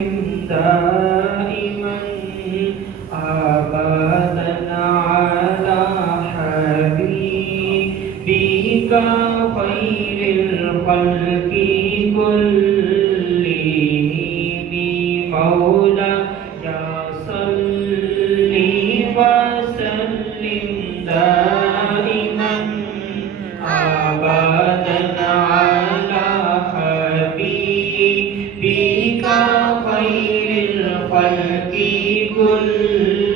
دائما أبدا على حبيبك خير الخلق كلهم مولاي صل وسلم دائما أبدا على حبيبك خير الخلق كلهم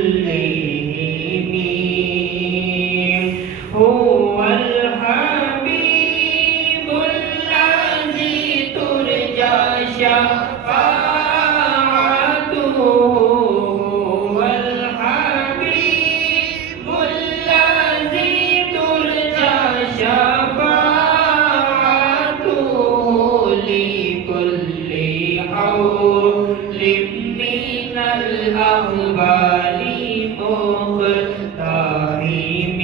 هو الحبيب الذي ترجى شفاعته هو الحبيب الذي ترجى شفاعته لكل حول من الأهوال مقتحم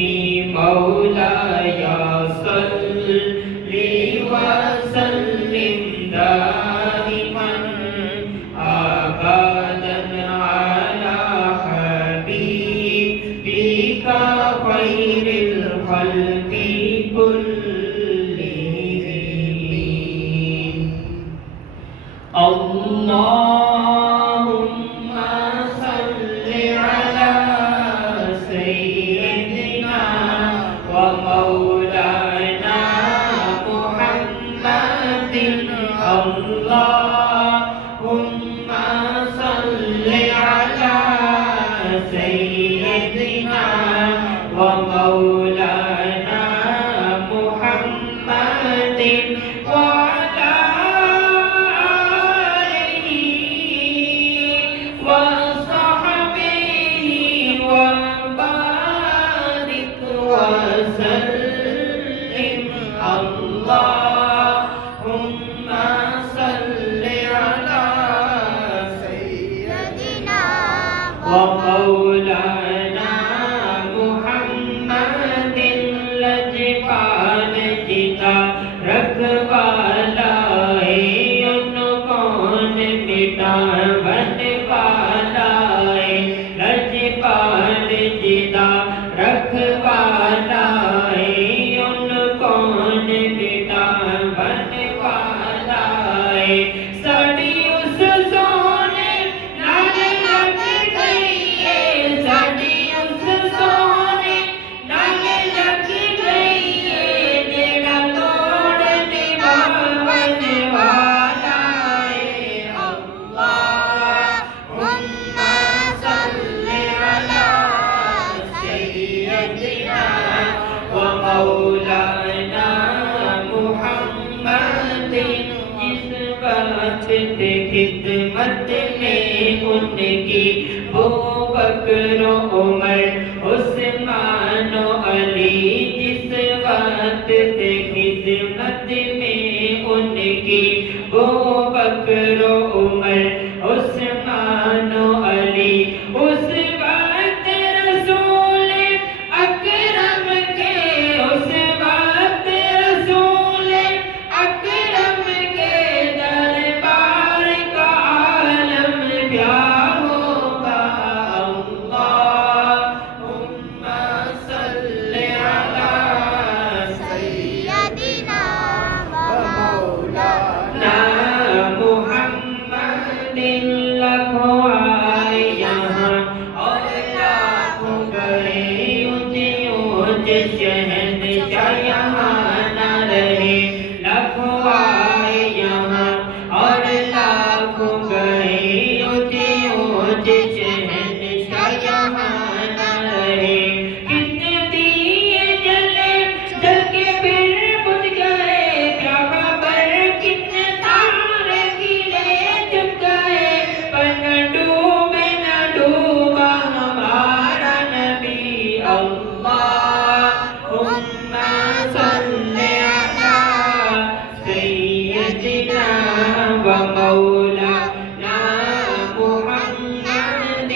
مولاي صل وسلم دائما أبدا على حبيبك خير الخلق كلهم اللهم صل على سيدنا ومولانا محمد اللهم صل على سيدنا ومولانا محمد وعلى وصحبه وبارك وسلم اللهم صل على سيدنا ومولانا محمد لجپال جتا رکھوالا ہے ان کون مٹاون والا ہے لجپال جتا رکھوالا ہے ان کون مٹاون والا ہے ساڑی اس سونے نال لگ گئی ہے ساڑی اس سونے نال لگ گئی ہے جڑا توڑن باون والا ہے اللہم صل على سیدنا ومولانا محمد جس وقت خدمت میں ان کی ابو بکر و عمر عثمان و علی جس وقت خدمت میں ان کی ابو بکر و عمر عثمان و علی اس وقت رسول اکرم کے اس وقت رسول اکرم کے دربار کا عالم کیا ہوگا اللہم صل علی سیدنا ومولانا محمد لاکھوں آئے یہاں اور لاکھوں گئے اونچ اونچ شہنشاہ یہاں نہ رہے لاکھوں آئے یہاں اور لاکھوں گئے اونچ اونچ شہنشاہ یہاں نہ رہے کتنے دیے جلے جل کے پھر بجھ گئے کیا خبر کتنے تارے کھلے جھک گئے پر نہ ڈوبا ہمارا نبی اللہم صل علی سیدنا ومولانا محمد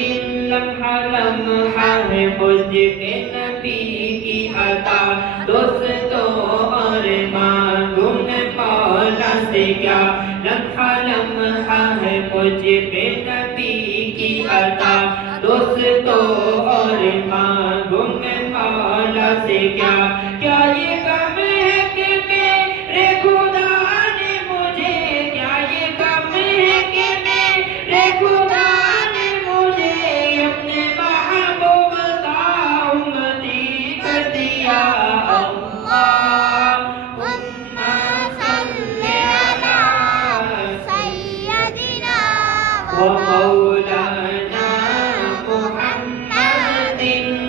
لمحہ لمحہ ہے مجھ پہ نبی کی عطا دوستوں اور مانگوں میں مولا سے کیا لمحہ لمحہ ہے مجھ پہ نبی کی عطا دوستوں اور مانگوں میں مولا سے کیا کیا یہ کم ہے کہ میرے خدا نے مجھے کیا یہ کم ہے کہ میرے خدا نے مجھے اپنے محبوب کا امتی کر دیا اللہم صل علی سیدنا و مولانا محمد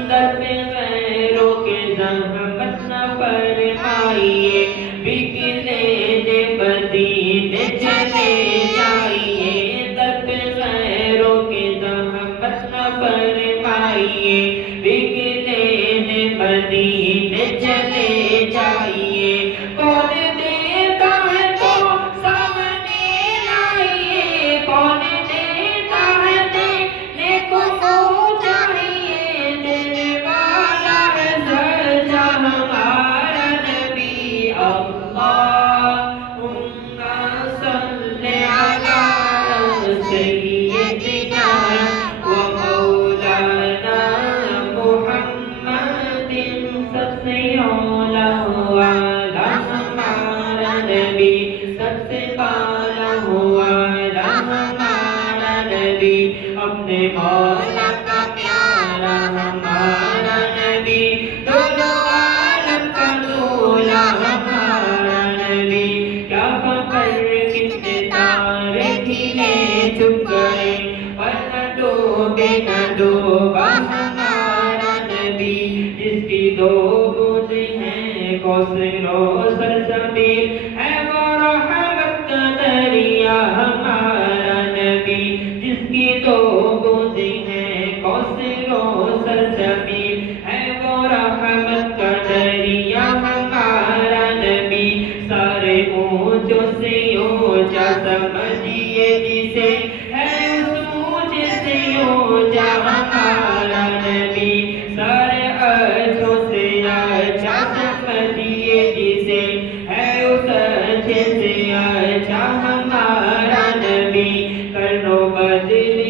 در غیروں کے زحمت نہ فرمائیے بگلے دے مدینے چلے جائیے در غیروں کے زحمت نہ فرمائیے بگلے دے مدینے چلے جائیے کون دیتا ہے تو سامنے لائیے کون دیتا ہے دینے کو چاہیے دینے والا ہے سچا ہمارا نبی اللہم صل علی سیدنا و مولانا محمد سب سے اولا والا ہمارا نبی سب سے بالا والا ہمارا نبی اپنے مولا کا پیارا ہمارا نبی دونوں عالم کا دولا ہمارا نبی کیا خبر کتنے تارے کھلے چھپ گئے پر نہ ڈوبے نہ ڈوبا ہمارا نبی جس کی دو بوندیں ہیں کوثر و سلسبیل ہے وہ رحمت کا دریا ہمارا نبی جس کی دو بوندیں ہیں کوثر و سلسبیل ہے وہ رحمت کا دریا ہمارا نبی سارے اونچوں سے اونچا سمجھیے جسے ہے اس اونچے سے اونچا ہمارا نبی سارے اچھوں سے اچھا سمجھیے جسے ہے اس اچھے سے اچھا ہمارا نبی کرنو بدل